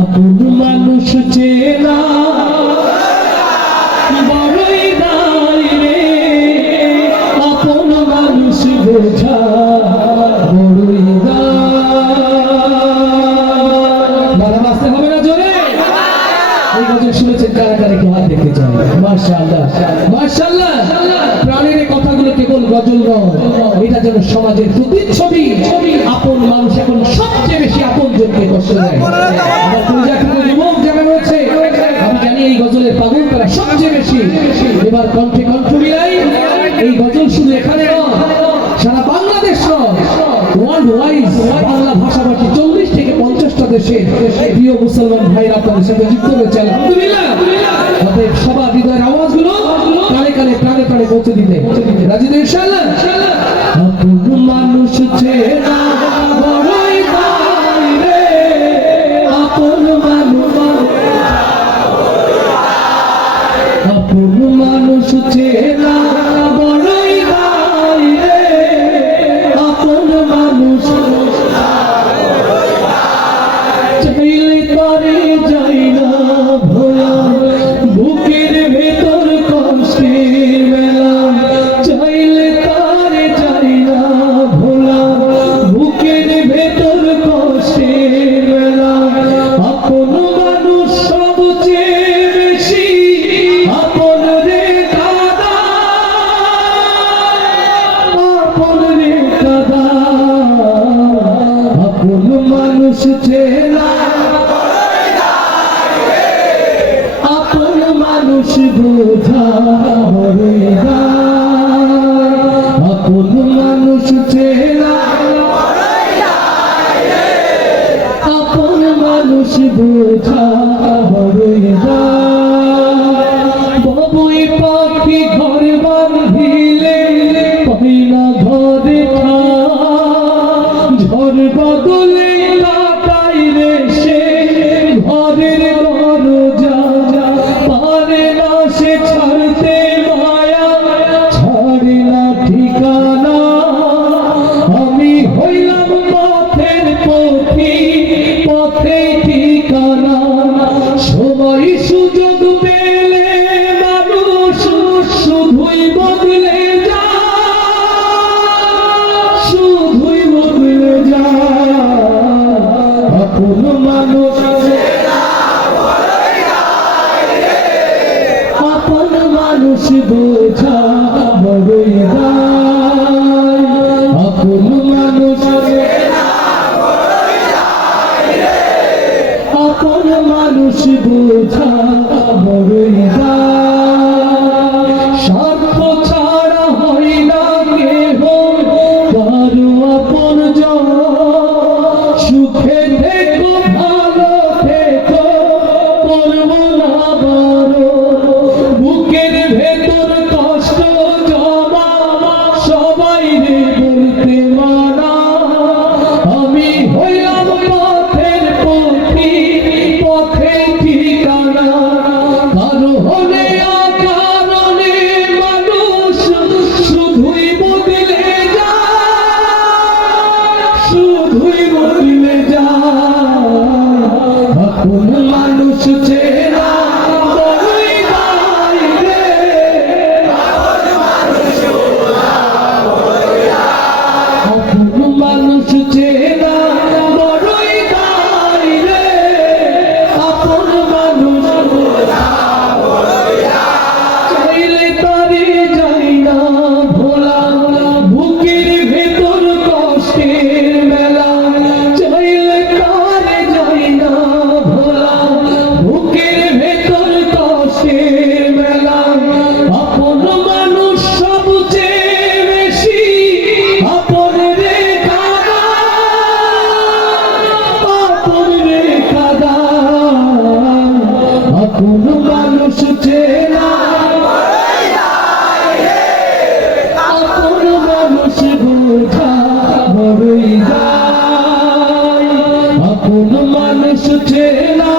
আপন মানুষ চেনা বড়ই দায় রে, আপন মানুষ বোঝা বড়ই দায়। বাঁচতে হবে না জোরে। এই গজল শুনেছেন কারা কারা, একটু হাত দেখতে চাই। মাশাআল্লাহ মাশাআল্লাহ। প্রাণের এই কথাগুলো কেবল গজল নয়, এটা যেন সমাজের প্রতিচ্ছবি। আপন মানুষ এখন সবচেয়ে বেশি আপন জনকে কষ্ট দেয়। আমার পরিজাতীয় যুবক যারা রয়েছে, আমি জানি এই গজলের পাগল তারা সবচেয়ে বেশি। এবার কণ্ঠে কণ্ঠ মিলাই এই গজল শুধু এখানে নয়, সারা বাংলাদেশ নয়, ওয়ার্ল্ড ওয়াইজ বাংলা ভাষাভাষী 40 থেকে 50টা দেশে প্রিয় মুসলমান ভাইরা আপনাদের সাথে যুক্ত হয়েছে। আলহামদুলিল্লাহ। অতএব সবার হৃদয়ের আওয়াজগুলো কানে কানে প্রাণে প্রাণে পৌঁছে দিতে রাজি তো ইনশাআল্লাহ। আপন মানুষ চেনা বড়ই দায় রে, আপন মানুষ, আপন মানুষ চেনা বড়ই দায় রে, আপন মানুষ চাইলে তারে যাই না ভোলা, বুকের ভেতর কষ্টের মেলা, চাইলে তারে যাই না ভোলা, বুকের ভেতর কষ্টের মেলা। আপন মানুষ সবচেয়ে বেশি আপন রে দাদা, আপন রে দাদা। আপন মানুষ চেনা আপন মানুষ বোঝা বড়ই দায়, আপন মানুষ চেনা আপন মানুষ বোঝা বড়ই দায়। বাবুই পাখি ঘর বাঁধিলে পাই না ঘরে ঠাঁই, ঝড় বদলে কাটাই রে সে ঘরের দরজা, পারে না সে ছাড়তে মায়া, ছাড়ে না ঠিকানা। আমি হইলাম পথের পথি, পথে ঠিকানা। সময় সুযোগ পেলে মানুষ শুধুই বদলে যায়, শুধুই বদলে যায়। আপন মানুষ, আপন মানুষ বোঝা বড়ই দায়, আপন মানুষ, আপন মানুষ বোঝা বড়ই দায়। স্বার্থ ছাড়া হয় না কেহ কারো আপনজন, সুখে থেকো ভালো থেকো করব না বড়, বুকের ভেতর কষ্ট জমা সবাই রে বলতে মানা। আমি হইলাম পথের পথি, পথে ঠিকানা। কারো হলে অকারণে মানুষ শুধুই বদলে যায়, শুধুই বদলে যায়। আপন মানুষ চেনা বড়ই দায় রে, আপন মানুষ চেনা বড়ই দায় রে, আপন মানুষ চাইলে তারে যাই না ভোলা, বুকের ভেতর কষ্টের মেলা, চাইলে তারে যাই না ভোলা, বুকের ভেতর কষ্টের মেলা। আপন মানুষ সবচেয়ে বেশি আপন রে দাদা, আপন রে দাদা। আপন মানুষ চেনা আপন মানুষ বোঝা বড়ই দায়, আপন মানুষ চেনা